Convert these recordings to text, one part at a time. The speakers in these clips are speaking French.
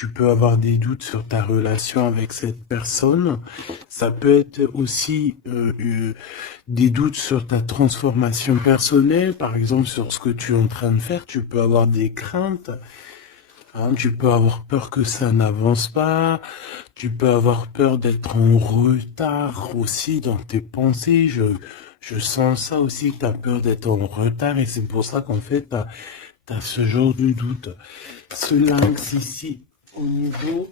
tu peux avoir des doutes sur ta relation avec cette personne. Ça peut être aussi des doutes sur ta transformation personnelle, par exemple sur ce que tu es en train de faire. Tu peux avoir des craintes. Hein, tu peux avoir peur que ça n'avance pas, tu peux avoir peur d'être en retard aussi dans tes pensées. Je sens ça aussi, que tu as peur d'être en retard et c'est pour ça qu'en fait, tu as ce genre de doute. Ce lynx ici, au niveau,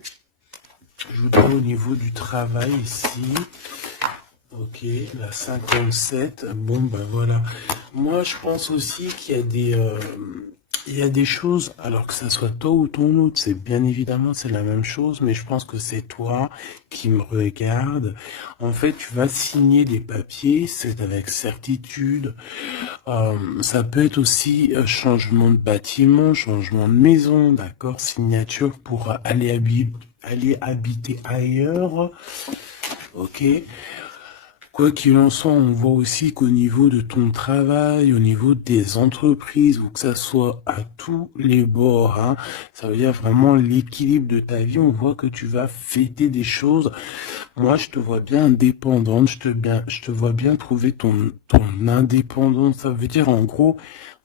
je voudrais au niveau du travail ici. Ok, la 57. Bon, ben voilà. Moi, je pense aussi qu'il y a il y a des choses, alors que ça soit toi ou ton autre, c'est bien évidemment, c'est la même chose, mais je pense que c'est toi qui me regarde. En fait, tu vas signer des papiers, c'est avec certitude. Ça peut être aussi changement de bâtiment, changement de maison, d'accord, signature pour aller habiter ailleurs. Ok. Quoi qu'il en soit, on voit aussi qu'au niveau de ton travail, au niveau des entreprises, ou que ça soit à tous les bords, hein, ça veut dire vraiment l'équilibre de ta vie, on voit que tu vas fêter des choses. Moi, je te vois bien indépendante, je te vois bien trouver ton indépendance. Ça veut dire, en gros,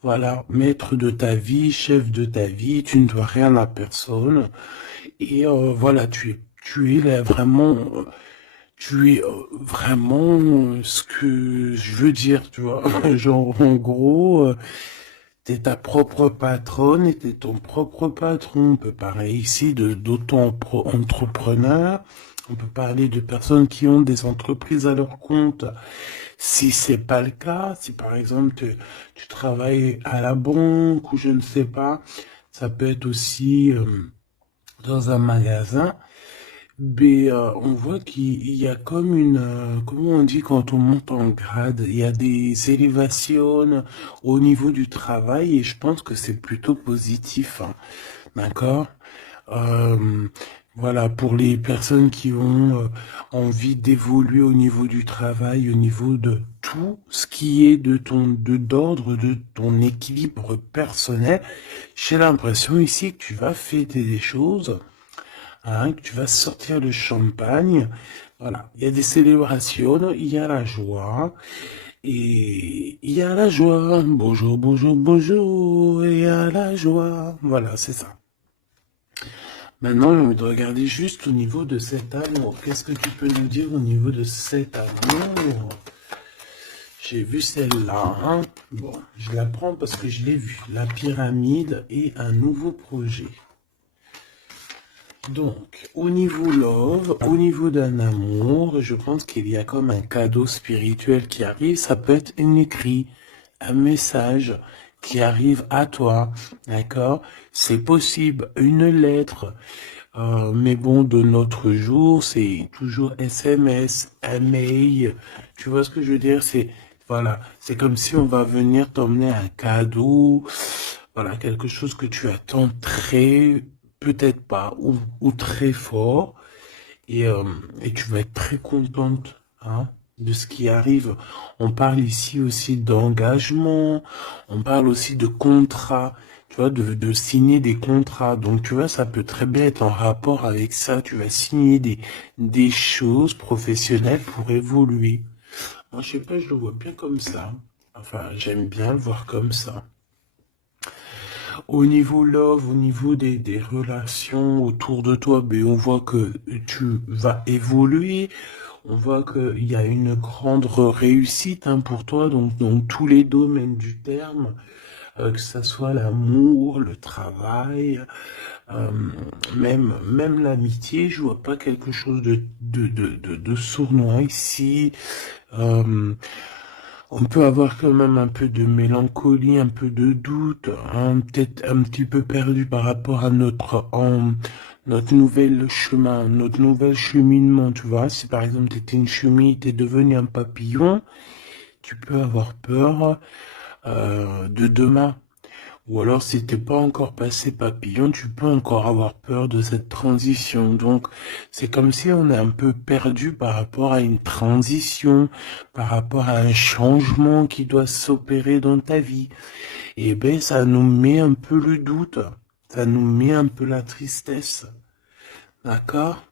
voilà, maître de ta vie, chef de ta vie, tu ne dois rien à personne. Et voilà, tu es là vraiment... Tu es vraiment ce que je veux dire, tu vois. Genre, en gros, t'es ta propre patronne et t'es ton propre patron. On peut parler ici de d'auto-entrepreneurs. On peut parler de personnes qui ont des entreprises à leur compte. Si c'est pas le cas, si par exemple tu travailles à la banque ou je ne sais pas, ça peut être aussi dans un magasin. Mais on voit qu'il y a comme comment on dit quand on monte en grade, il y a des élévations au niveau du travail et je pense que c'est plutôt positif, hein, d'accord? Euh, voilà, pour les personnes qui ont envie d'évoluer au niveau du travail, au niveau de tout ce qui est d'ordre de ton équilibre personnel, j'ai l'impression ici que tu vas fêter des choses, hein, que tu vas sortir le champagne. Voilà, il y a des célébrations, il y a la joie, et il y a la joie. Bonjour, bonjour, bonjour, et il y a la joie. Voilà, c'est ça. Maintenant, j'ai envie de regarder juste au niveau de cet amour. Qu'est-ce que tu peux nous dire au niveau de cet amour? J'ai vu celle-là, hein. Bon, je la prends parce que je l'ai vue. La pyramide et un nouveau projet. Donc, au niveau love, au niveau d'un amour, je pense qu'il y a comme un cadeau spirituel qui arrive. Ça peut être un écrit, un message qui arrive à toi, d'accord? C'est possible, une lettre. Mais bon, de notre jour, c'est toujours SMS, un mail. Tu vois ce que je veux dire? Voilà, c'est comme si on va venir t'emmener un cadeau. Voilà, quelque chose que tu attends très, peut-être pas, ou très fort. Et, euh, et tu vas être très contente, hein, de ce qui arrive. On parle ici aussi d'engagement, on parle aussi de contrat, tu vois, de signer des contrats. Donc, tu vois, ça peut très bien être en rapport avec ça. Tu vas signer des choses professionnelles pour évoluer. Moi, je sais pas, je le vois bien comme ça. Enfin, j'aime bien le voir comme ça. Au niveau love, au niveau des relations autour de toi, ben, on voit que tu vas évoluer. On voit qu'il y a une grande réussite, hein, pour toi, donc dans tous les domaines du terme, que ça soit l'amour, le travail, euh, même l'amitié. Je vois pas quelque chose de sournois ici. Euh, on peut avoir quand même un peu de mélancolie, un peu de doute, hein, peut-être un petit peu perdu par rapport à notre nouvel chemin, notre nouvel cheminement, tu vois. Si par exemple tu étais une chenille, tu es devenu un papillon, tu peux avoir peur de demain. Ou alors, si t'es pas encore passé papillon, tu peux encore avoir peur de cette transition. Donc, c'est comme si on est un peu perdu par rapport à une transition, par rapport à un changement qui doit s'opérer dans ta vie. Et ben, ça nous met un peu le doute. Ça nous met un peu la tristesse. D'accord?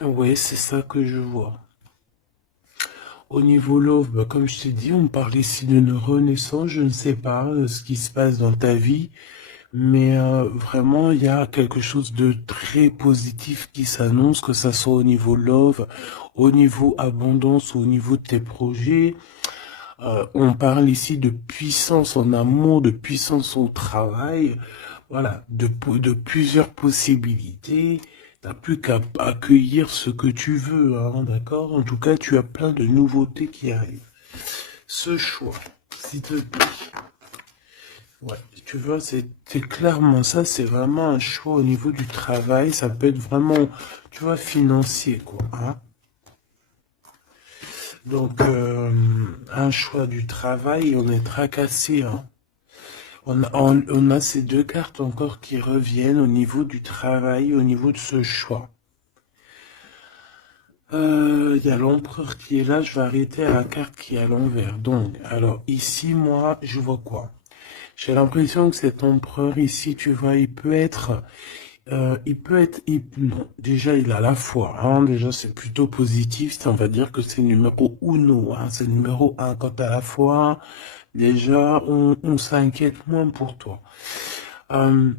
Ouais, c'est ça que je vois. Au niveau love, bah, comme je t'ai dit, on parle ici d'une renaissance. Je ne sais pas ce qui se passe dans ta vie, mais vraiment, il y a quelque chose de très positif qui s'annonce, que ça soit au niveau love, au niveau abondance, ou au niveau de tes projets. On parle ici de puissance en amour, de puissance au travail, voilà, de plusieurs possibilités. T'as plus qu'à accueillir ce que tu veux, hein, d'accord? En tout cas, tu as plein de nouveautés qui arrivent. Ce choix, s'il te plaît. Ouais, tu vois, c'est clairement ça, c'est vraiment un choix au niveau du travail. Ça peut être vraiment, tu vois, financier, quoi, hein. Donc, un choix du travail, on est tracassé, hein. On a ces deux cartes encore qui reviennent au niveau du travail, au niveau de ce choix. Il y a l'empereur qui est là, je vais arrêter à la carte qui est à l'envers. Donc, alors ici, moi, je vois quoi? J'ai l'impression que cet empereur ici, tu vois, non, déjà il a la foi, hein, déjà c'est plutôt positif, on va dire que c'est numéro uno, hein, c'est numéro un. Quant à la foi, déjà on s'inquiète moins pour toi. Euh,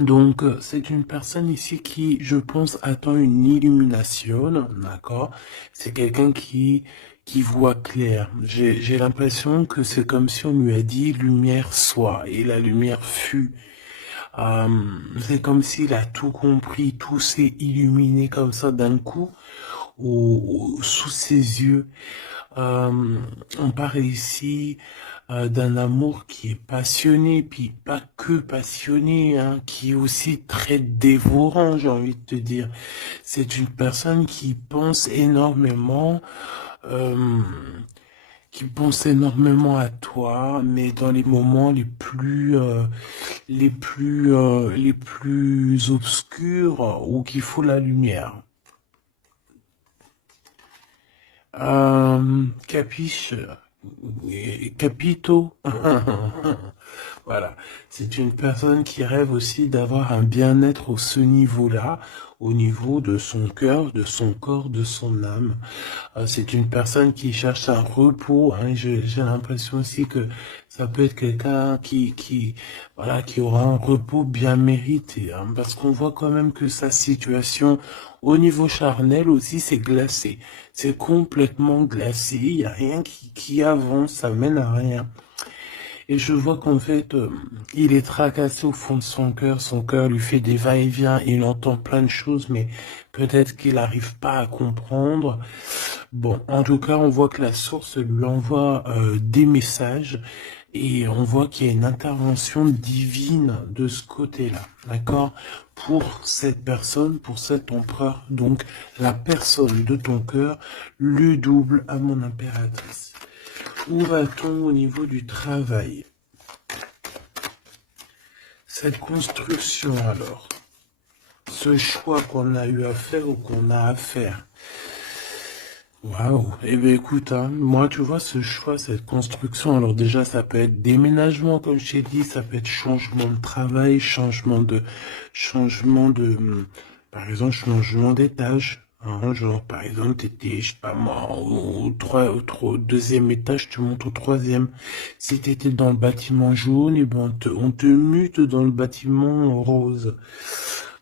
Donc, c'est une personne ici qui, je pense, attend une illumination, d'accord? C'est quelqu'un qui voit clair. J'ai l'impression que c'est comme si on lui a dit lumière soit, et la lumière fut. Euh, c'est comme s'il a tout compris, tout s'est illuminé comme ça d'un coup, sous ses yeux. Euh, on parle ici d'un amour qui est passionné, puis pas que passionné, hein, qui est aussi très dévorant, j'ai envie de te dire. C'est une personne euh, qui pense énormément à toi, mais dans les moments les plus obscurs où qu'il faut la lumière. Capiche, capito. Voilà, c'est une personne qui rêve aussi d'avoir un bien-être au ce niveau-là, au niveau de son cœur, de son corps, de son âme. C'est une personne qui cherche un repos, hein. J'ai l'impression aussi que ça peut être quelqu'un voilà, qui aura un repos bien mérité, hein, parce qu'on voit quand même que sa situation au niveau charnel aussi, c'est glacé. C'est complètement glacé. Il n'y a rien qui avance, ça mène à rien. Et je vois qu'en fait, il est tracassé au fond de son cœur. Son cœur lui fait des va-et-vient. Il entend plein de choses, mais peut-être qu'il n'arrive pas à comprendre. Bon, en tout cas, on voit que la source lui envoie des messages et on voit qu'il y a une intervention divine de ce côté-là, d'accord? Pour cette personne, pour cet empereur, donc la personne de ton cœur, le double à mon impératrice. Où va-t-on au niveau du travail? Cette construction alors, ce choix qu'on a eu à faire ou qu'on a à faire. Waouh, eh bien écoute, hein, moi tu vois ce choix, cette construction, alors déjà ça peut être déménagement comme je t'ai dit, ça peut être changement de travail, changement de, par exemple changement d'étage, hein, genre par exemple t'étais, je sais pas moi, au deuxième étage, tu montes au troisième. Si t'étais dans le bâtiment jaune, et ben on te mute dans le bâtiment rose.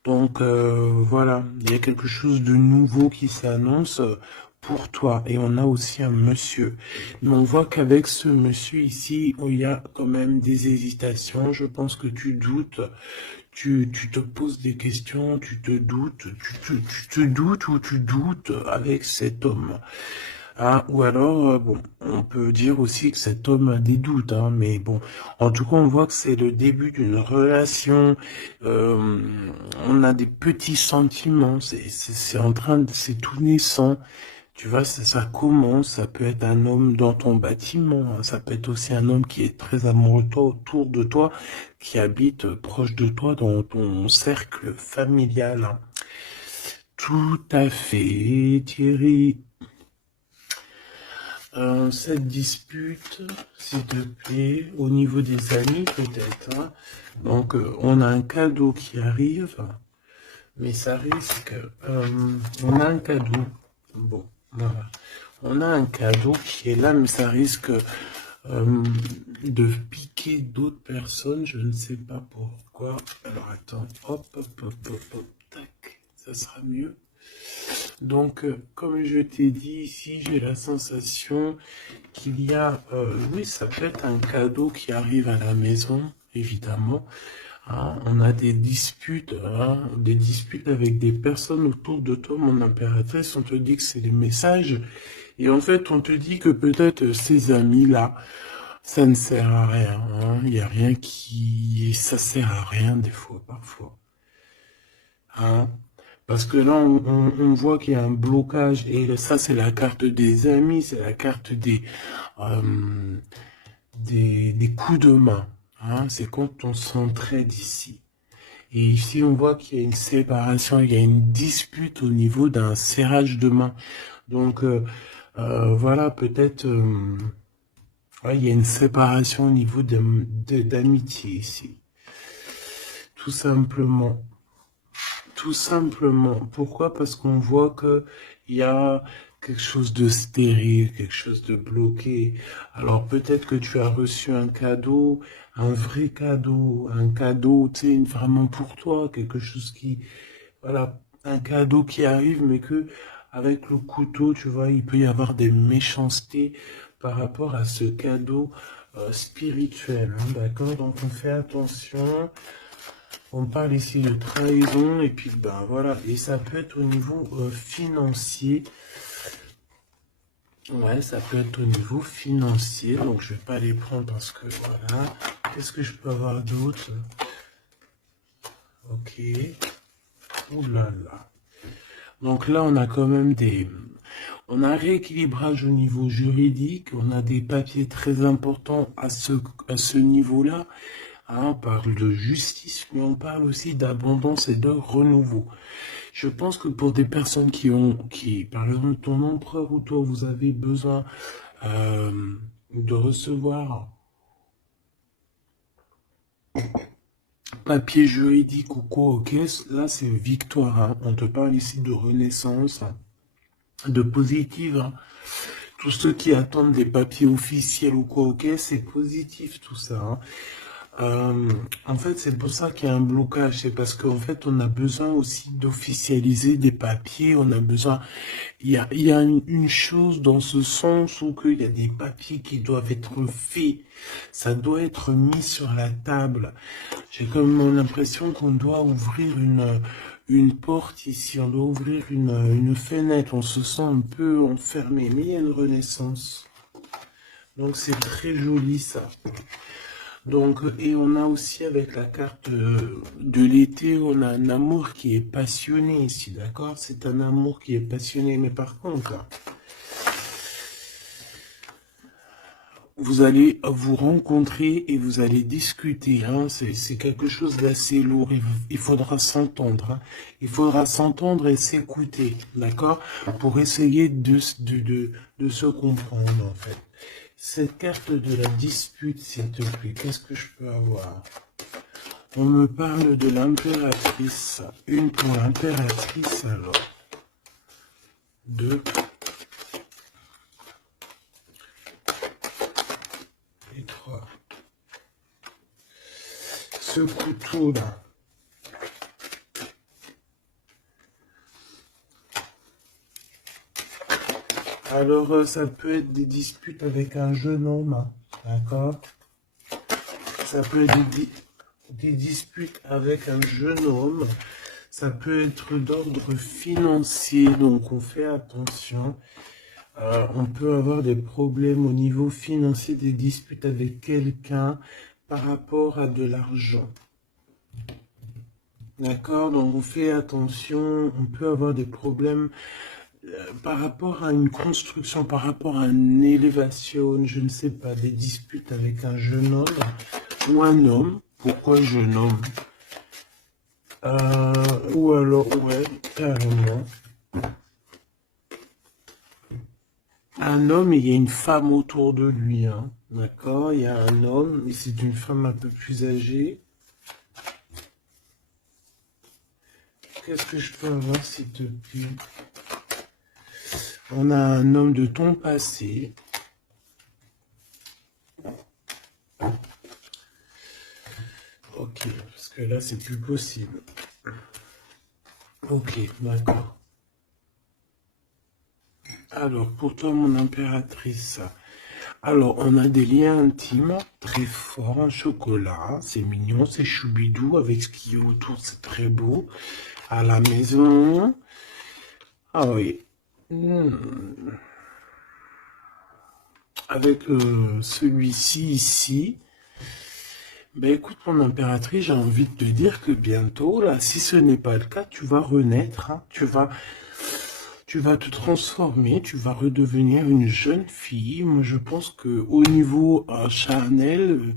Donc voilà, il y a quelque chose de nouveau qui s'annonce pour toi. Et on a aussi un monsieur. Mais on voit qu'avec ce monsieur ici, il y a quand même des hésitations. Je pense que tu doutes, tu te poses des questions, tu te doutes, tu te doutes ou tu doutes avec cet homme. Ah, ou alors, bon, on peut dire aussi que cet homme a des doutes, hein, mais bon, en tout cas, on voit que c'est le début d'une relation. euh, on a des petits sentiments, c'est en train de, c'est tout naissant. Tu vois, ça commence, ça peut être un homme dans ton bâtiment, hein, ça peut être aussi un homme qui est très amoureux de toi, autour de toi, qui habite proche de toi dans ton cercle familial, hein. Tout à fait, Thierry. cette dispute, s'il te plaît, au niveau des amis peut-être. Hein. Donc, on a un cadeau qui arrive, mais ça risque... on a un cadeau. Bon, voilà. On a un cadeau qui est là, mais ça risque de piquer d'autres personnes. Je ne sais pas pourquoi. Alors, attends. Hop, hop, hop, hop, hop. Tac. Ça sera mieux. Donc, comme je t'ai dit ici, j'ai la sensation qu'il y a, oui, ça peut être un cadeau qui arrive à la maison, évidemment. Hein, on a des disputes avec des personnes autour de toi, mon impératrice. On te dit que c'est des messages, et en fait, on te dit que peut-être ces amis-là, ça ne sert à rien. Hein, il n'y a rien ça sert à rien des fois, parfois. Hein. Parce que là, on voit qu'il y a un blocage, et ça, c'est la carte des amis, c'est la carte euh, des coups de main. Hein, c'est quand on s'entraide ici. Et ici, on voit qu'il y a une séparation, il y a une dispute au niveau d'un serrage de main. Donc, voilà, peut-être, ouais, il y a une séparation au niveau d'amitié ici. Tout simplement. Tout simplement. Pourquoi? Parce qu'on voit que il y a quelque chose de stérile, quelque chose de bloqué. Alors peut-être que tu as reçu un cadeau, un vrai cadeau, un cadeau, tu sais, vraiment pour toi, quelque chose qui, voilà, un cadeau qui arrive, mais que avec le couteau, tu vois, il peut y avoir des méchancetés par rapport à ce cadeau spirituel, hein, d'accord? Donc on fait attention. On parle ici de trahison, et puis ben voilà, et ça peut être au niveau financier. Ouais, ça peut être au niveau financier, donc je vais pas les prendre parce que voilà. Qu'est-ce que je peux avoir d'autre? Ok. Ouh là là. Donc là, on a quand même on a un rééquilibrage au niveau juridique, on a des papiers très importants à ce niveau-là. Hein, on parle de justice, mais on parle aussi d'abondance et de renouveau. Je pense que pour des personnes par exemple, ton empereur ou toi, vous avez besoin de recevoir papier juridique ou quoi, ok, là c'est victoire. Hein. On te parle ici de renaissance, de positive. Hein. Tous ceux qui attendent des papiers officiels ou quoi, ok, c'est positif tout ça. Hein. En fait, c'est pour ça qu'il y a un blocage. C'est parce qu'en fait, on a besoin aussi d'officialiser des papiers. On a besoin. Il y a une chose dans ce sens où il y a des papiers qui doivent être faits. Ça doit être mis sur la table. J'ai comme l'impression qu'on doit ouvrir une porte ici. On doit ouvrir une fenêtre. On se sent un peu enfermé. Mais il y a une renaissance. Donc, c'est très joli ça. Donc, et on a aussi avec la carte de l'été, on a un amour qui est passionné ici, d'accord? C'est un amour qui est passionné, mais par contre, vous allez vous rencontrer et vous allez discuter, hein? C'est quelque chose d'assez lourd, il faudra s'entendre, hein? Il faudra s'entendre et s'écouter, d'accord? Pour essayer de se comprendre, en fait. Cette carte de la dispute, s'il te plaît, qu'est-ce que je peux avoir? On me parle de l'impératrice. Une pour l'impératrice, alors. Deux. Et trois. Ce couteau-là. Alors, ça peut être des disputes avec un jeune homme, d'accord? Ça peut être des disputes avec un jeune homme. Ça peut être d'ordre financier, donc on fait attention. On peut avoir des problèmes au niveau financier, des disputes avec quelqu'un par rapport à de l'argent. D'accord? Donc on fait attention, on peut avoir des problèmes par rapport à une construction, par rapport à une élévation, je ne sais pas, des disputes avec un jeune homme ou un homme. Pourquoi jeune homme? Ou alors, ouais, carrément. un homme et il y a une femme autour de lui. Hein. D'accord? Il y a un homme et c'est une femme un peu plus âgée. Qu'est-ce que je peux avoir, s'il te plaît? On a un homme de ton passé. Ok, parce que là, c'est plus possible. Ok, d'accord. Alors, pour toi, mon impératrice, alors, on a des liens intimes très forts en chocolat. C'est mignon, c'est choubidou avec ce qui est autour, c'est très beau. À la maison. Ah oui. Avec celui-ci ici. Ben écoute, mon impératrice, j'ai envie de te dire que bientôt, là, si ce n'est pas le cas, tu vas renaître. Hein. Tu vas te transformer, tu vas redevenir une jeune fille. Moi, je pense que au niveau charnel,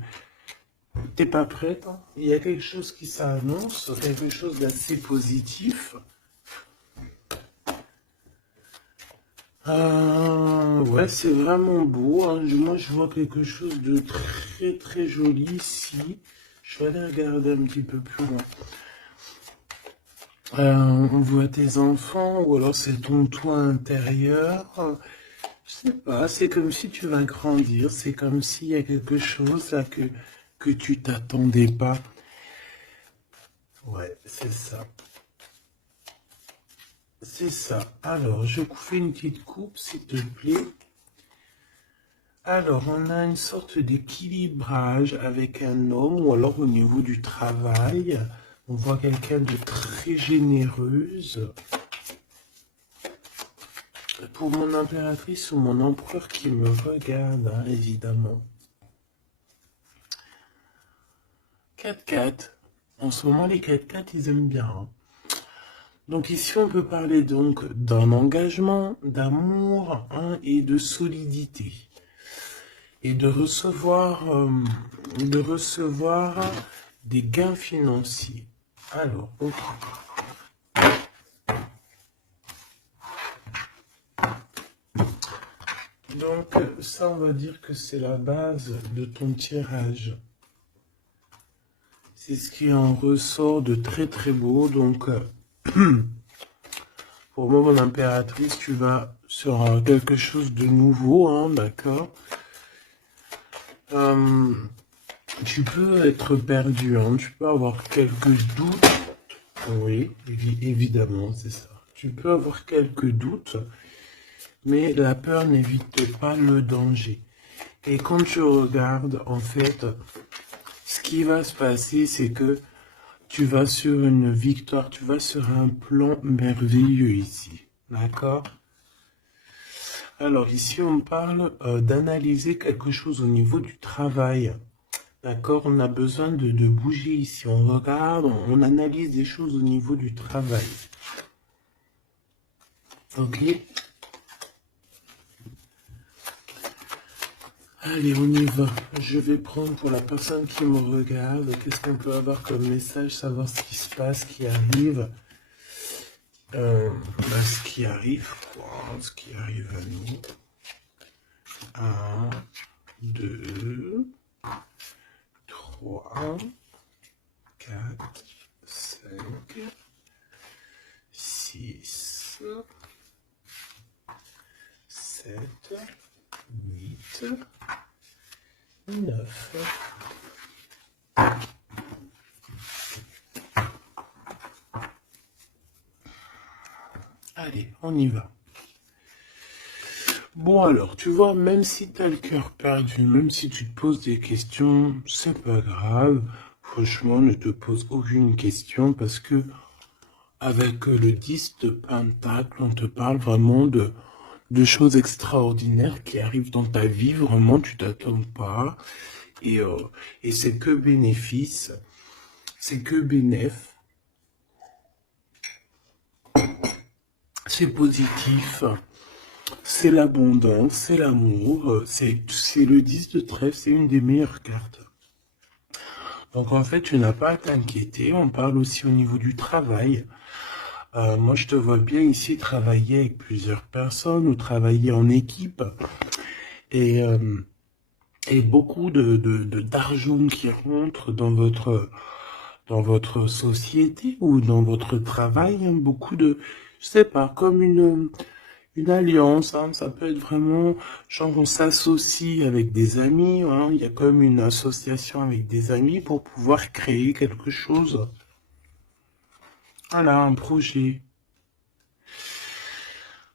t'es pas prête. Hein. Il y a quelque chose qui s'annonce, quelque chose d'assez positif. Ouais, c'est vraiment beau. Hein. Moi, je vois quelque chose de très très joli ici. Je vais aller regarder un petit peu plus loin. On voit tes enfants, ou alors c'est ton toit intérieur. Je sais pas, c'est comme si tu vas grandir. C'est comme s'il y a quelque chose là que tu t'attendais pas. Ouais, c'est ça. C'est ça. Alors, je vous fais une petite coupe, s'il te plaît. Alors, on a une sorte d'équilibrage avec un homme, ou alors au niveau du travail. On voit quelqu'un de très généreuse. Pour mon impératrice ou mon empereur qui me regarde, hein, évidemment. 4x4. En ce moment, les 4x4, ils aiment bien. Hein. Donc ici, on peut parler donc d'un engagement, d'amour hein, et de solidité. Et de recevoir des gains financiers. Alors, ok. Donc, ça, on va dire que c'est la base de ton tirage. C'est ce qui en ressort de très très beau. Donc, pour moi, mon impératrice, tu vas sur quelque chose de nouveau, hein, d'accord. Tu peux être perdu, hein, tu peux avoir quelques doutes. Oui, évidemment, c'est ça. Tu peux avoir quelques doutes, mais la peur n'évite pas le danger. Et quand tu regardes, en fait, ce qui va se passer, c'est que tu vas sur une victoire, tu vas sur un plan merveilleux ici. D'accord? Alors ici, on parle d'analyser quelque chose au niveau du travail. D'accord? On a besoin de bouger ici. On regarde, on analyse des choses au niveau du travail. Ok? Allez, on y va. Je vais prendre pour la personne qui me regarde. Qu'est-ce qu'on peut avoir comme message? Savoir ce qui se passe, ce qui arrive. Ce qui arrive, quoi. Ce qui arrive à nous. 1, 2, 3, 4, 5, 6, 7, 8, 9. Allez, on y va. Bon alors, tu vois, même si tu as le cœur perdu, même si tu te poses des questions, c'est pas grave. Franchement, ne te pose aucune question parce que avec le 10 de Pentacle, on te parle vraiment de choses extraordinaires qui arrivent dans ta vie. Vraiment, tu t'attends pas. Et c'est que bénéfice. C'est que bénéf. C'est positif. C'est l'abondance, c'est l'amour, c'est le 10 de trèfle, c'est une des meilleures cartes. Donc en fait, tu n'as pas à t'inquiéter, on parle aussi au niveau du travail. Moi, je te vois bien ici travailler avec plusieurs personnes ou travailler en équipe et, euh, et beaucoup d'argent qui rentre dans votre société ou dans votre travail, hein, beaucoup je sais pas, comme une alliance, hein, ça peut être vraiment, genre on s'associe avec des amis, hein, il y a comme une association avec des amis pour pouvoir créer quelque chose. Voilà, un projet.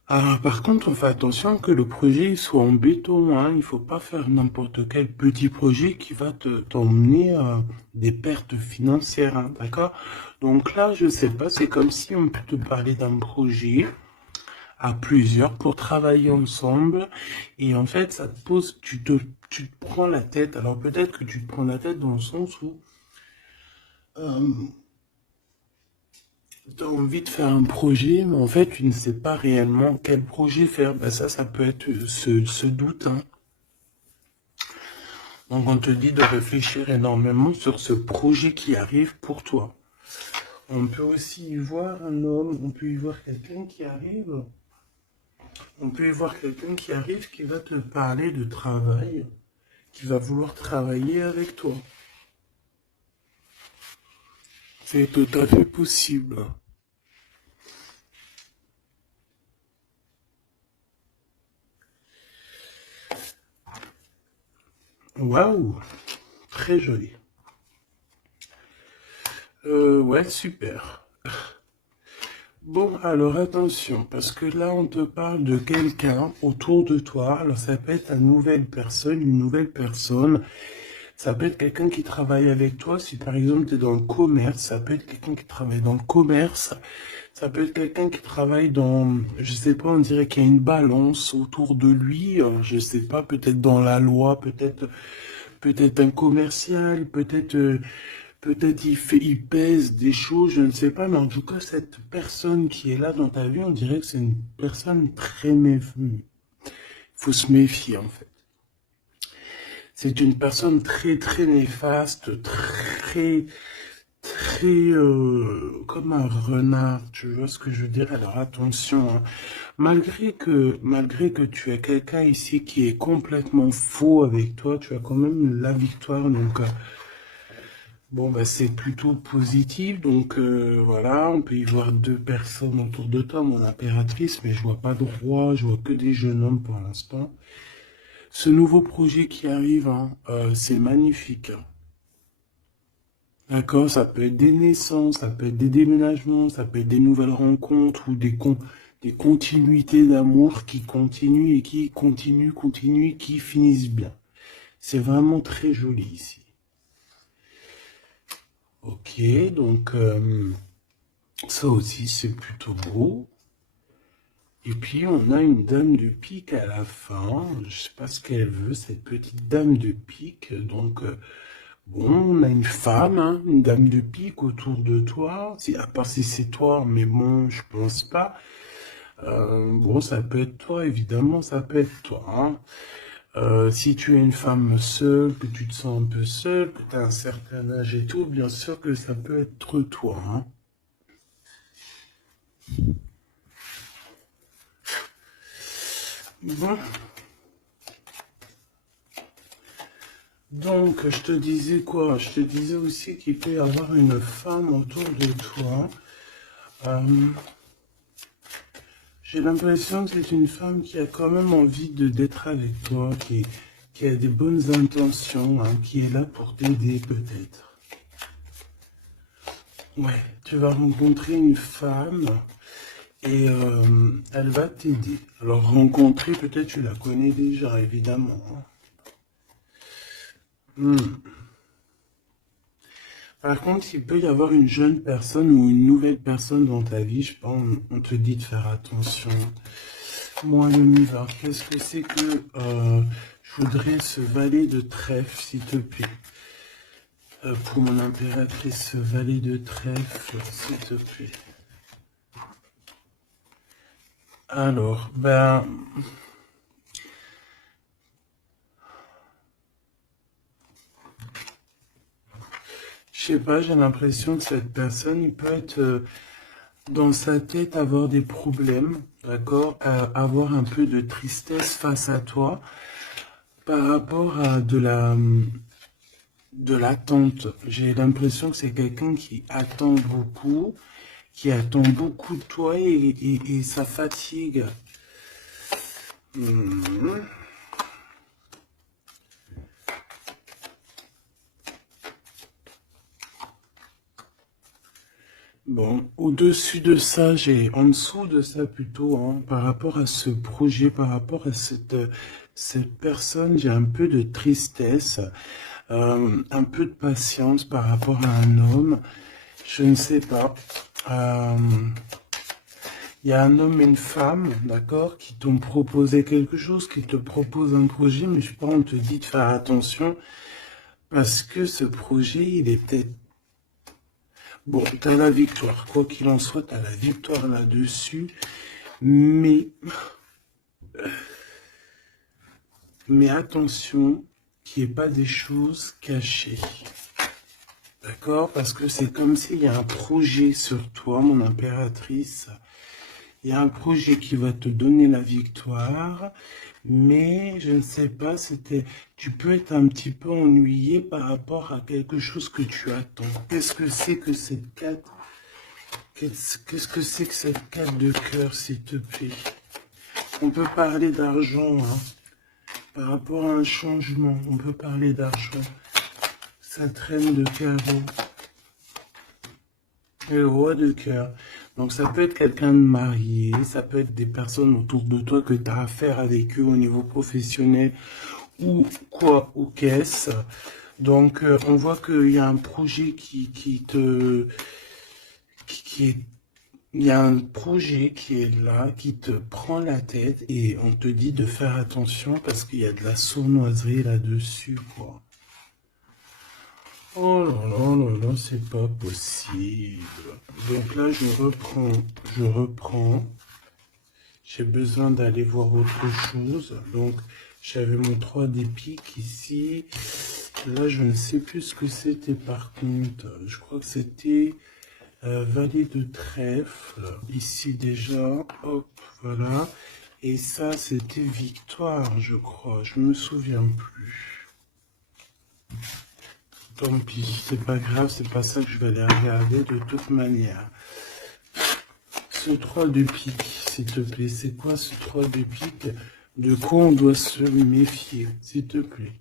Ah, par contre, on fait attention que le projet il soit en béton, hein. Il faut pas faire n'importe quel petit projet qui va t'emmener à des pertes financières, hein, d'accord? Donc là, je sais pas, c'est comme si on peut te parler d'un projet à plusieurs pour travailler ensemble. Et en fait, ça te pose, tu te prends la tête. Alors peut-être que tu te prends la tête dans le sens où euh, tu as envie de faire un projet, mais en fait, tu ne sais pas réellement quel projet faire. Ben ça peut être ce doute, hein. Donc on te dit de réfléchir énormément sur ce projet qui arrive pour toi. On peut aussi y voir un homme, on peut y voir quelqu'un qui arrive. On peut y voir quelqu'un qui arrive qui va te parler de travail, qui va vouloir travailler avec toi. C'est tout à fait possible. Waouh, très joli. Ouais, super. Bon, alors attention, parce que là, on te parle de quelqu'un autour de toi. Alors, ça peut être une nouvelle personne. Ça peut être quelqu'un qui travaille avec toi. Si par exemple, tu es dans le commerce, ça peut être quelqu'un qui travaille dans le commerce. Ça peut être quelqu'un qui travaille dans, je sais pas, on dirait qu'il y a une balance autour de lui. Je sais pas, peut-être dans la loi, peut-être un commercial, peut-être il pèse des choses, je ne sais pas, mais en tout cas, cette personne qui est là dans ta vie, on dirait que c'est une personne très méfiante. Il faut se méfier, en fait. C'est une personne très, très néfaste, comme un renard, tu vois ce que je veux dire? Alors attention, hein. Malgré que tu as quelqu'un ici qui est complètement faux avec toi, tu as quand même la victoire, donc bon, bah, c'est plutôt positif. Donc voilà, on peut y voir deux personnes autour de toi, mon impératrice, mais je vois pas de roi, je vois que des jeunes hommes pour l'instant. Ce nouveau projet qui arrive, hein, c'est magnifique, hein. D'accord, ça peut être des naissances, ça peut être des déménagements, ça peut être des nouvelles rencontres ou des continuités d'amour qui continuent et qui continuent et qui finissent bien. C'est vraiment très joli ici. Ok, donc ça aussi c'est plutôt beau. Et puis on a une dame de pique à la fin. Je sais pas ce qu'elle veut, cette petite dame de pique. Donc bon, on a une femme, hein, une dame de pique autour de toi. Si, à part si c'est toi, mais bon, je pense pas. Bon, ça peut être toi, évidemment, ça peut être toi, hein. Si tu es une femme seule, que tu te sens un peu seule, que tu as un certain âge et tout, bien sûr que ça peut être toi, hein. Bon, donc je te disais quoi? Je te disais aussi qu'il peut y avoir une femme autour de toi. Euh, J'ai l'impression que c'est une femme qui a quand même envie d'être avec toi, qui a des bonnes intentions, hein, qui est là pour t'aider peut-être. Ouais, tu vas rencontrer une femme et elle va t'aider. Alors rencontrer, peut-être tu la connais déjà, évidemment, hein. Hmm. Par contre, il peut y avoir une jeune personne ou une nouvelle personne dans ta vie, je pense, on te dit de faire attention. Moi, l'univers, qu'est-ce que c'est que je voudrais ce valet de trèfle, s'il te plaît. Pour mon impératrice, ce valet de trèfle, s'il te plaît. Alors, ben, je sais pas, j'ai l'impression que cette personne, il peut être dans sa tête avoir des problèmes, d'accord, avoir un peu de tristesse face à toi par rapport à de l'attente. J'ai l'impression que c'est quelqu'un qui attend beaucoup, qui attend beaucoup de toi et ça fatigue. Hmm. Bon, au-dessus de ça, en dessous de ça plutôt, hein, par rapport à ce projet, par rapport à cette personne, j'ai un peu de tristesse, un peu de patience par rapport à un homme, je ne sais pas. Euh, Il y a un homme et une femme, d'accord, qui t'ont proposé quelque chose, qui te proposent un projet, mais je sais pas, on te dit de faire attention, parce que ce projet, il est peut-être... Bon, t'as la victoire, quoi qu'il en soit, t'as la victoire là-dessus, mais, mais attention, qu'il n'y ait pas des choses cachées. D'accord? Parce que c'est comme s'il y a un projet sur toi, mon impératrice. Il y a un projet qui va te donner la victoire, mais je ne sais pas, tu peux être un petit peu ennuyé par rapport à quelque chose que tu attends. Qu'est-ce que c'est que cette carte? Qu'est-ce que c'est que cette carte de cœur, s'il te plaît? On peut parler d'argent, hein. Par rapport à un changement, on peut parler d'argent. Ça traîne de carreau. Et le roi de cœur. Donc ça peut être quelqu'un de marié, ça peut être des personnes autour de toi que tu as affaire avec eux au niveau professionnel ou quoi, ou qu'est-ce. Donc on voit qu'il y a un projet qui est, il y a un projet qui est là, qui te prend la tête et on te dit de faire attention parce qu'il y a de la sournoiserie là-dessus, quoi. Oh là là là là, c'est pas possible. Donc là, je reprends. J'ai besoin d'aller voir autre chose. Donc, j'avais mon 3 des piques ici. Là, je ne sais plus ce que c'était par contre. Je crois que c'était valet de trèfle. Ici déjà, hop, voilà. Et ça, c'était victoire, je crois. Je me souviens plus. Tant pis, c'est pas grave, c'est pas ça que je vais aller regarder de toute manière. Ce 3 de pique, s'il te plaît, c'est quoi ce 3 de pique? De quoi on doit se méfier, s'il te plaît?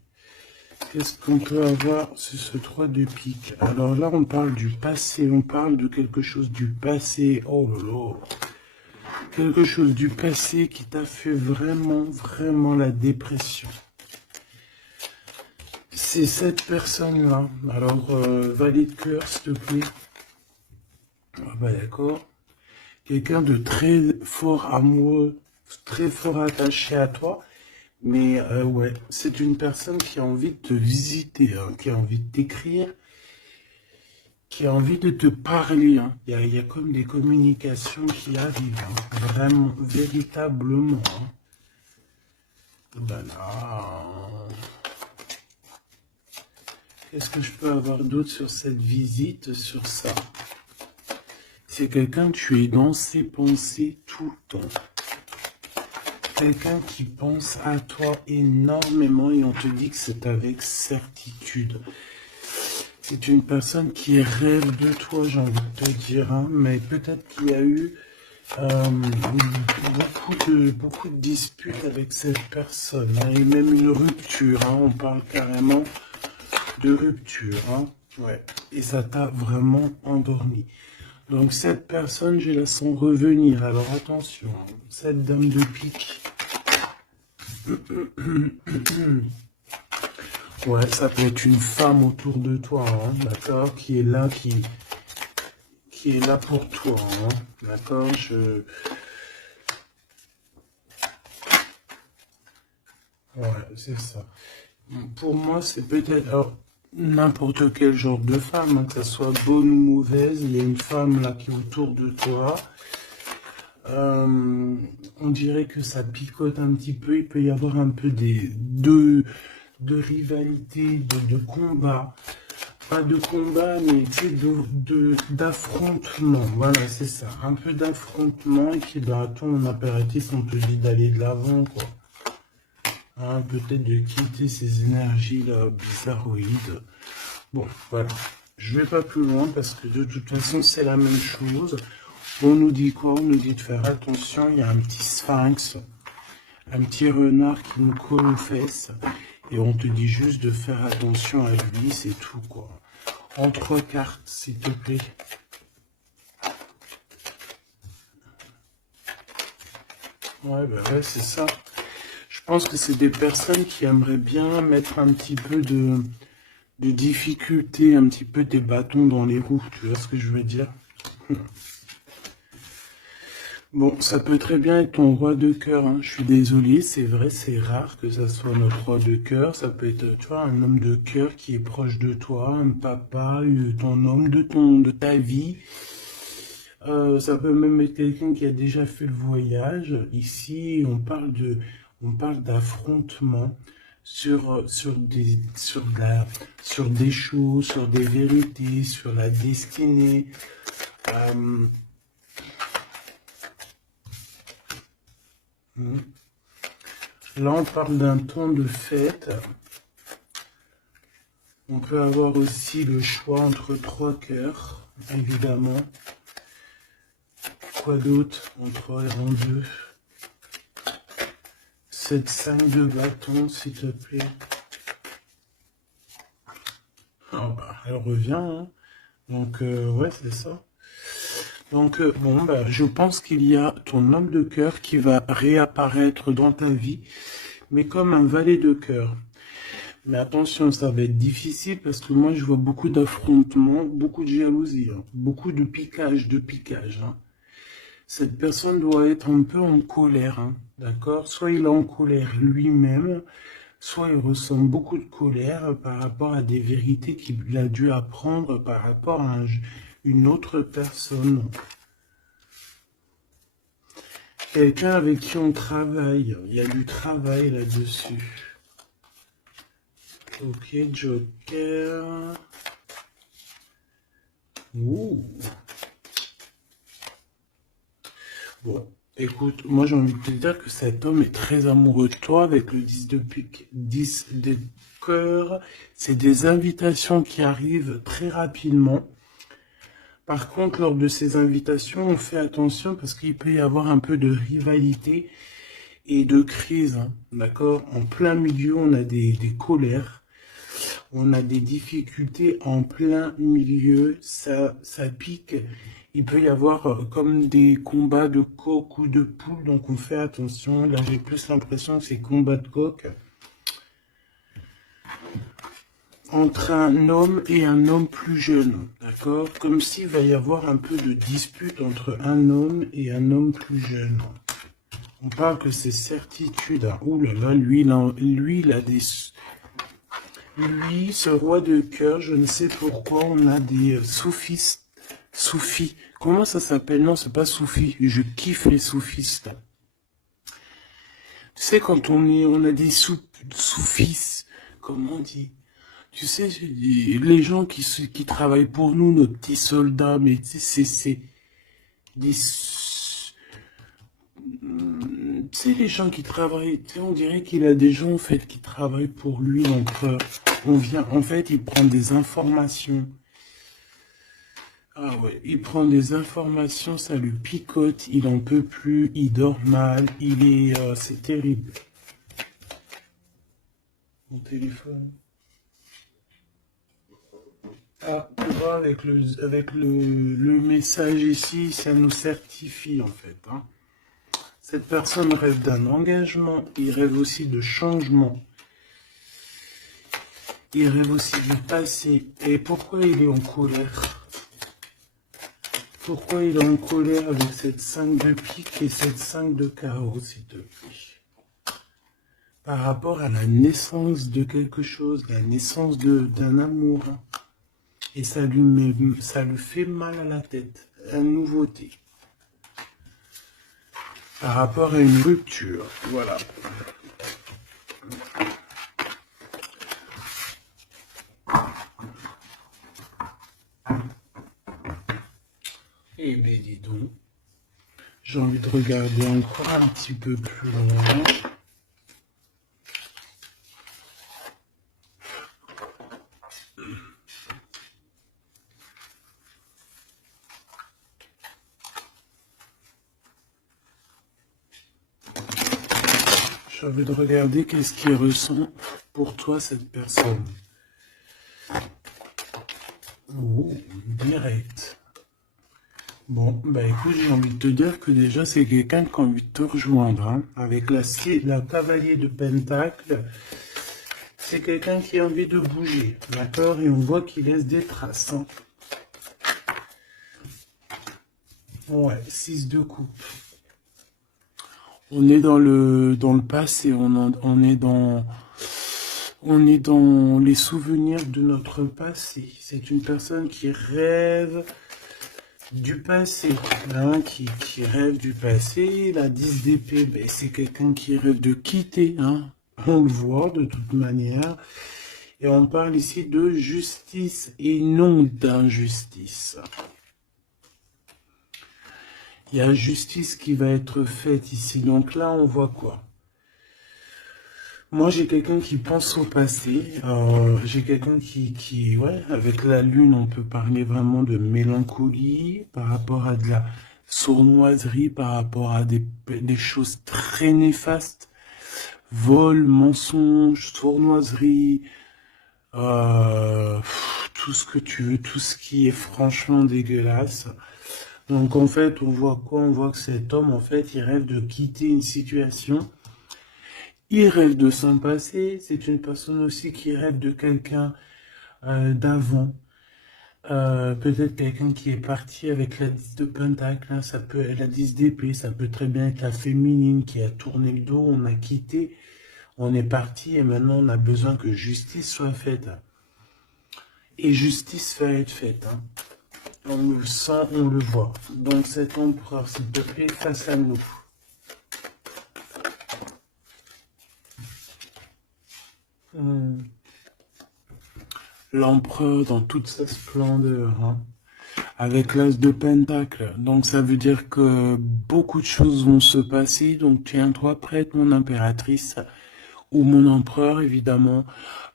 Qu'est-ce qu'on peut avoir sur ce 3 de pique? Alors là, on parle du passé, on parle de quelque chose du passé. Oh là là! Quelque chose du passé qui t'a fait vraiment, vraiment la dépression. C'est cette personne-là. Alors, valet de cœur, s'il te plaît. Ah bah d'accord. Quelqu'un de très fort amoureux, très fort attaché à toi. Mais ouais, c'est une personne qui a envie de te visiter, hein, qui a envie de t'écrire, qui a envie de te parler. Hein. Il y a comme des communications qui arrivent, hein, vraiment, véritablement. Hein. Ben là... Qu'est-ce que je peux avoir d'autre sur cette visite, sur ça? C'est quelqu'un, tu es dans ses pensées tout le temps. Quelqu'un qui pense à toi énormément et on te dit que c'est avec certitude. C'est une personne qui rêve de toi, j'ai envie de te dire, hein, mais peut-être qu'il y a eu beaucoup de disputes avec cette personne, hein, et même une rupture, hein, on parle carrément de rupture, hein, ouais, et ça t'a vraiment endormi. Donc cette personne, je la sens revenir, alors attention, hein, cette dame de pique. Ouais, ça peut être une femme autour de toi, hein, d'accord, qui est là, qui est là pour toi, hein, d'accord, Ouais, c'est ça. Pour moi, c'est peut-être alors, n'importe quel genre de femme, hein, que ça soit bonne ou mauvaise, il y a une femme là qui est autour de toi. On dirait que ça picote un petit peu, il peut y avoir un peu de rivalité, de combat. Pas de combat, mais tu sais, d'affrontement. Voilà, c'est ça. Un peu d'affrontement. Et puis, bah, ton apéritif, on te dit d'aller de l'avant, quoi. Hein, peut-être de quitter ces énergies-là bizarroïdes. Bon, voilà. Je vais pas plus loin parce que de toute façon, c'est la même chose. On nous dit quoi? On nous dit de faire attention. Il y a un petit sphinx, un petit renard qui nous colle aux fesses. Et on te dit juste de faire attention à lui, c'est tout, quoi. En 3 cartes, s'il te plaît. Ouais, bah ouais, c'est ça. Je pense que c'est des personnes qui aimeraient bien mettre un petit peu de difficulté, un petit peu des bâtons dans les roues, tu vois ce que je veux dire? Bon, ça peut très bien être ton roi de cœur, hein. Je suis désolé, c'est vrai, c'est rare que ça soit notre roi de cœur. Ça peut être, tu vois, un homme de cœur qui est proche de toi, un papa, ton homme de ta vie. Ça peut même être quelqu'un qui a déjà fait le voyage. Ici, on parle d'affrontement sur des choses, sur des vérités, sur la destinée. Euh, Là, on parle d'un temps de fête. On peut avoir aussi le choix entre 3 cœurs, évidemment. Quoi d'autre? En 3 et en 2. Cette 5 de bâton, s'il te plaît. Oh, bah, elle revient, hein. Donc, ouais, c'est ça. Donc, bon, bah, je pense qu'il y a ton homme de cœur qui va réapparaître dans ta vie, mais comme un valet de cœur. Mais attention, ça va être difficile parce que moi, je vois beaucoup d'affrontements, beaucoup de jalousie, hein, beaucoup de piquage. Hein. Cette personne doit être un peu en colère, hein, d'accord? Soit il est en colère lui-même, soit il ressent beaucoup de colère par rapport à des vérités qu'il a dû apprendre par rapport à une autre personne. Quelqu'un avec qui on travaille, il y a du travail là-dessus. Ok, Joker. Ouh. Bon, écoute, moi j'ai envie de te dire que cet homme est très amoureux de toi avec le 10 de pique, 10 de cœur. C'est des invitations qui arrivent très rapidement. Par contre, lors de ces invitations, on fait attention parce qu'il peut y avoir un peu de rivalité et de crise, hein, d'accord? En plein milieu, on a des colères. On a des difficultés en plein milieu, ça pique. Il peut y avoir comme des combats de coq ou de poule, donc on fait attention. Là, j'ai plus l'impression que c'est combat de coq. Entre un homme et un homme plus jeune, d'accord? Comme s'il va y avoir un peu de dispute entre un homme et un homme plus jeune. On parle que c'est certitude. Hein. Ouh là là, lui, il a des... Lui, ce roi de cœur, je ne sais pourquoi, on a des soufistes. Soufis. Comment ça s'appelle? Non, c'est pas soufi. Je kiffe les soufistes. Tu sais, quand on a des soufis, comment on dit? Tu sais, les gens qui travaillent pour nous, nos petits soldats, mais tu sais, c'est des... Tu sais, les gens qui travaillent, tu sais, on dirait qu'il a des gens, en fait, qui travaillent pour lui, donc en fait, il prend des informations. Ah ouais, il prend des informations, ça lui picote, il en peut plus, il dort mal, c'est terrible. Mon téléphone. Ah, tu vois, avec le message ici, ça nous certifie, en fait, hein. Cette personne rêve d'un engagement, il rêve aussi de changement. Il rêve aussi du passé. Et pourquoi il est en colère? Pourquoi il est en colère avec cette 5 de pique et cette 5 de carreau, s'il te plaît? Par rapport à la naissance de quelque chose, la naissance d'un amour. Et ça lui fait mal à la tête, la nouveauté. Par rapport à une rupture, voilà. Eh bien, dis donc, j'ai envie de regarder encore un petit peu plus loin. J'ai envie de regarder qu'est-ce qui ressent pour toi cette personne. Oh, direct. Bon, bah écoute, j'ai envie de te dire que déjà c'est quelqu'un qui a envie de te rejoindre, hein. Avec la cavalier de Pentacle, c'est quelqu'un qui a envie de bouger, d'accord? Et on voit qu'il laisse des traces, hein. Ouais, 6 de coupe. On est dans le passé, on est dans les souvenirs de notre passé. C'est une personne qui rêve du passé, hein, qui rêve du passé. La 10 d'épée, ben, c'est quelqu'un qui rêve de quitter, hein. On le voit de toute manière. Et on parle ici de justice et non d'injustice. Il y a justice qui va être faite ici. Donc là, on voit quoi? Moi, j'ai quelqu'un qui pense au passé. J'ai quelqu'un ouais, avec la lune, on peut parler vraiment de mélancolie par rapport à de la sournoiserie, par rapport à des choses très néfastes. Vol, mensonge, sournoiserie, tout ce que tu veux, tout ce qui est franchement dégueulasse. Donc en fait, on voit quoi? On voit que cet homme, en fait, il rêve de quitter une situation. Il rêve de son passé. C'est une personne aussi qui rêve de quelqu'un d'avant. Peut-être quelqu'un qui est parti avec la 10 de pentacle, hein. Ça peut être la 10 d'épée, ça peut très bien être la féminine qui a tourné le dos, on a quitté, on est parti et maintenant on a besoin que justice soit faite. Et justice va être faite, hein. On le sent, on le voit. Donc cet empereur, s'il te plaît, face à nous. L'empereur dans toute sa splendeur, hein, avec l'as de pentacle. Donc ça veut dire que beaucoup de choses vont se passer. Donc tiens-toi prête, mon impératrice, ou mon empereur, évidemment.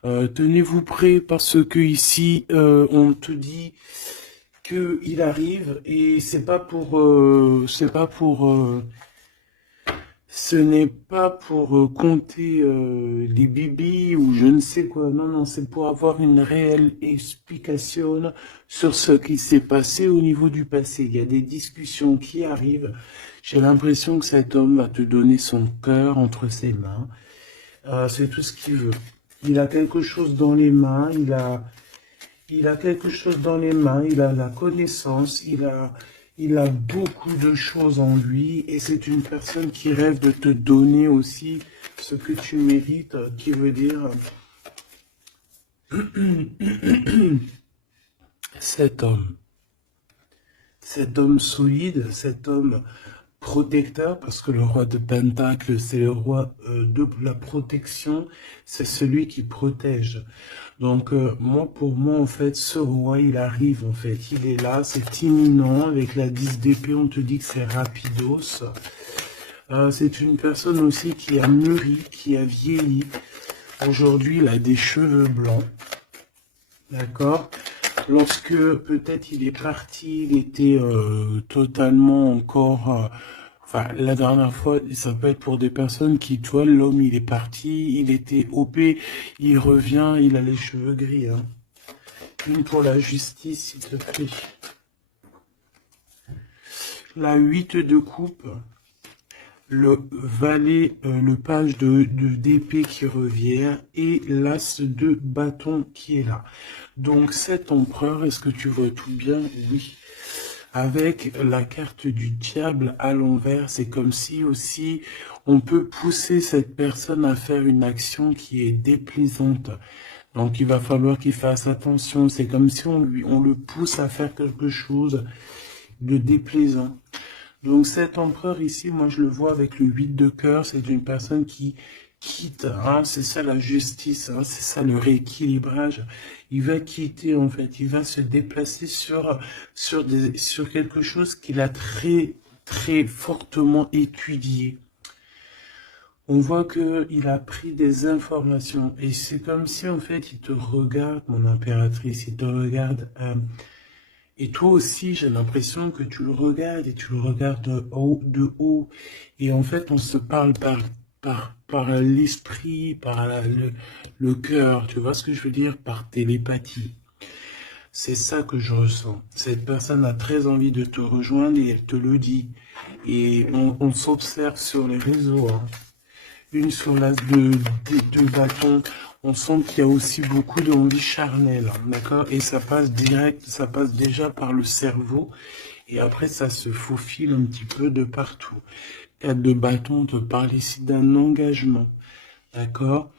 Tenez-vous prêts parce que ici, on te dit que il arrive et c'est pas pour, ce n'est pas pour compter les bibis ou je ne sais quoi. Non, non, c'est pour avoir une réelle explication sur ce qui s'est passé au niveau du passé. Il y a des discussions qui arrivent. J'ai l'impression que cet homme va te donner son cœur entre ses mains. C'est tout ce qu'il veut. Il a quelque chose dans les mains. Il a quelque chose dans les mains. Il a la connaissance. Il a beaucoup de choses en lui et c'est une personne qui rêve de te donner aussi ce que tu mérites, qui veut dire cet homme solide, cet homme protecteur, parce que le roi de Pentacle, c'est le roi de la protection, c'est celui qui protège. Donc, pour moi, en fait, ce roi, il arrive, en fait, il est là, c'est imminent, avec la 10 d'épée, on te dit que c'est rapidos. C'est une personne aussi qui a mûri, qui a vieilli. Aujourd'hui, il a des cheveux blancs, d'accord? Lorsque peut-être il est parti, il était totalement encore... enfin, la dernière fois, ça peut être pour des personnes qui, tu vois, l'homme il est parti, il était OP, il revient, il a les cheveux gris, hein. Une pour la justice, s'il te plaît. La 8 de coupe. Le valet, le page d'épée qui revient et l'as de bâton qui est là. Donc cet empereur, est-ce que tu vois tout bien? Oui. Avec la carte du diable à l'envers, c'est comme si aussi on peut pousser cette personne à faire une action qui est déplaisante. Donc il va falloir qu'il fasse attention. C'est comme si on le pousse à faire quelque chose de déplaisant. Donc cet empereur ici, moi je le vois avec le 8 de cœur, c'est une personne qui quitte, hein, c'est ça la justice, hein, c'est ça le rééquilibrage. Il va quitter, en fait. Il va se déplacer sur quelque chose qu'il a très, très fortement étudié. On voit qu'il a pris des informations. Et c'est comme si, en fait, il te regarde, mon impératrice, il te regarde. Et toi aussi, j'ai l'impression que tu le regardes et tu le regardes de haut. Et en fait, on se parle par l'esprit, le cœur. Tu vois ce que je veux dire? Par télépathie. C'est ça que je ressens. Cette personne a très envie de te rejoindre et elle te le dit. Et on s'observe sur les réseaux, hein. Une sur l'as de bâton. On sent qu'il y a aussi beaucoup d'envie charnelle, hein, d'accord? Et ça passe direct, ça passe déjà par le cerveau. Et après, ça se faufile un petit peu de partout. 4 de bâton, on te parle ici d'un engagement, d'accord?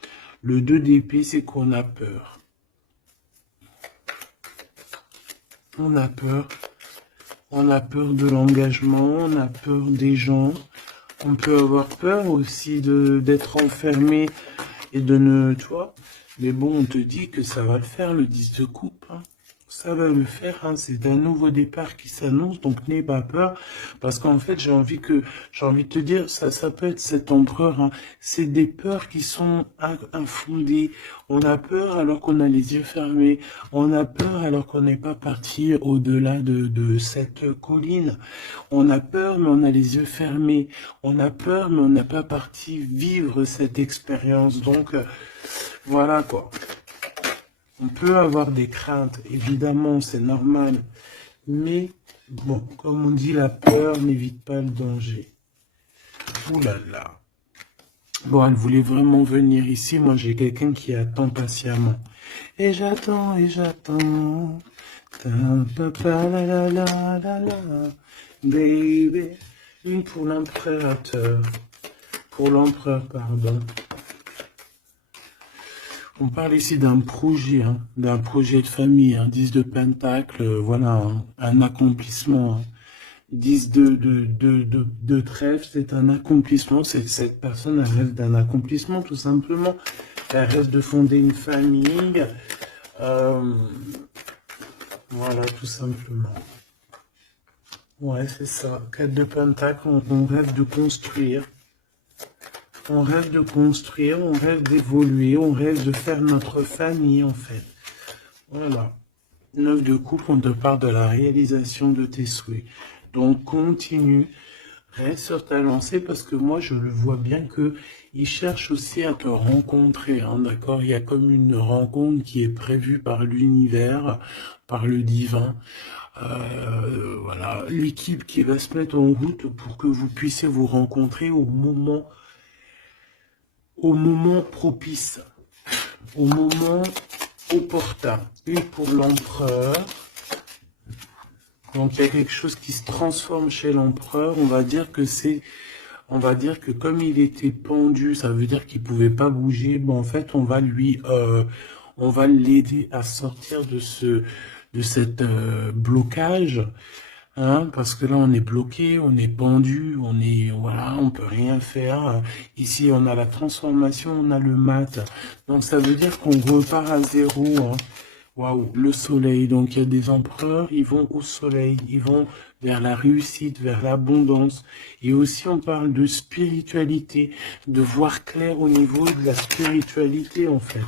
Le 2 d'épée, c'est qu'on a peur. On a peur. On a peur de l'engagement, on a peur des gens. On peut avoir peur aussi d'être enfermé et de ne, tu vois. Mais bon, on te dit que ça va le faire, le 10 de coupe, hein. Ça va le faire, hein. C'est un nouveau départ qui s'annonce, donc n'aie pas peur. Parce qu'en fait, j'ai envie de te dire, ça peut être cet empereur, hein. C'est des peurs qui sont infondées. On a peur alors qu'on a les yeux fermés. On a peur alors qu'on n'est pas parti au-delà de cette colline. On a peur, mais on a les yeux fermés. On a peur, mais on n'a pas parti vivre cette expérience. Donc, voilà quoi. On peut avoir des craintes, évidemment, c'est normal. Mais, bon, comme on dit, la peur n'évite pas le danger. Ouh là là. Bon, elle voulait vraiment venir ici. Moi, j'ai quelqu'un qui attend patiemment. Et j'attends, et j'attends. Ta la la la la la. Baby. Une pour l'impérateur. Pour l'empereur, pardon. On parle ici d'un projet, hein, d'un projet de famille, hein, 10 de pentacle, voilà, hein, un accomplissement. Hein. 10 de trèfle, c'est un accomplissement. Cette personne elle rêve d'un accomplissement, tout simplement. Elle rêve de fonder une famille. Voilà, tout simplement. Ouais, c'est ça. 4 de pentacle, on rêve de construire. On rêve de construire, on rêve d'évoluer, on rêve de faire notre famille, en fait. Voilà. 9 de coupe, on te parle de la réalisation de tes souhaits. Donc, continue, reste sur ta lancée, parce que moi, je le vois bien que il cherche aussi à te rencontrer, hein, d'accord? Il y a comme une rencontre qui est prévue par l'univers, par le divin. Voilà, l'équipe qui va se mettre en route pour que vous puissiez vous rencontrer au moment propice, au moment opportun. Et pour l'empereur, donc il y a quelque chose qui se transforme chez l'empereur, on va dire que comme il était pendu, ça veut dire qu'il pouvait pas bouger, bon en fait on va l'aider à sortir de cette blocage. Hein, parce que là, on est bloqué, on est pendu, voilà, on peut rien faire. Ici, on a la transformation, on a le mat. Donc, ça veut dire qu'on repart à zéro. Hein. Waouh, le soleil. Donc, il y a des empereurs, ils vont au soleil, ils vont vers la réussite, vers l'abondance. Et aussi, on parle de spiritualité, de voir clair au niveau de la spiritualité, en fait.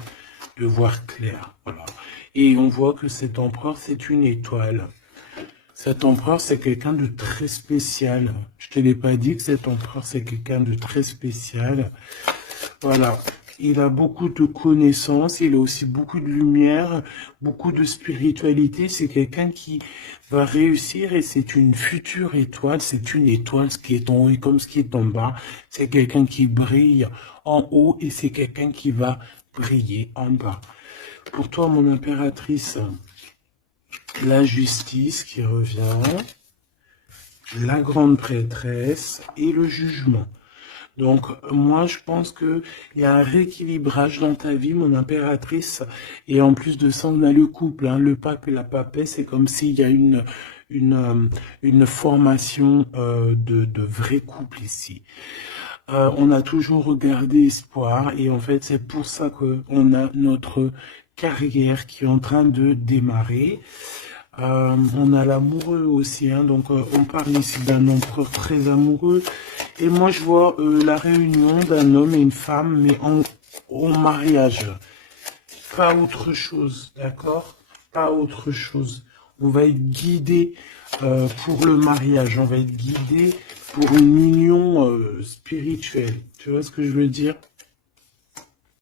De voir clair, voilà. Et on voit que cet empereur, c'est une étoile. Cet empereur, c'est quelqu'un de très spécial. Je te l'ai pas dit que cet empereur, c'est quelqu'un de très spécial. Voilà. Il a beaucoup de connaissances, il a aussi beaucoup de lumière, beaucoup de spiritualité. C'est quelqu'un qui va réussir et c'est une future étoile. C'est une étoile, ce qui est en haut et comme ce qui est en bas. C'est quelqu'un qui brille en haut et c'est quelqu'un qui va briller en bas. Pour toi, mon impératrice, la justice qui revient, la grande prêtresse et le jugement. Donc, moi, je pense que il y a un rééquilibrage dans ta vie, mon impératrice. Et en plus de ça, on a le couple, hein, le pape et la papesse. C'est comme s'il y a une formation de vrai couple ici. On a toujours regardé espoir et en fait c'est pour ça qu'on a notre carrière qui est en train de démarrer. On a l'amoureux aussi, hein, donc on parle ici d'un empereur très amoureux. Et moi, je vois la réunion d'un homme et une femme, mais en mariage. Pas autre chose, d'accord? Pas autre chose. On va être guidé pour le mariage, on va être guidé pour une union spirituelle. Tu vois ce que je veux dire?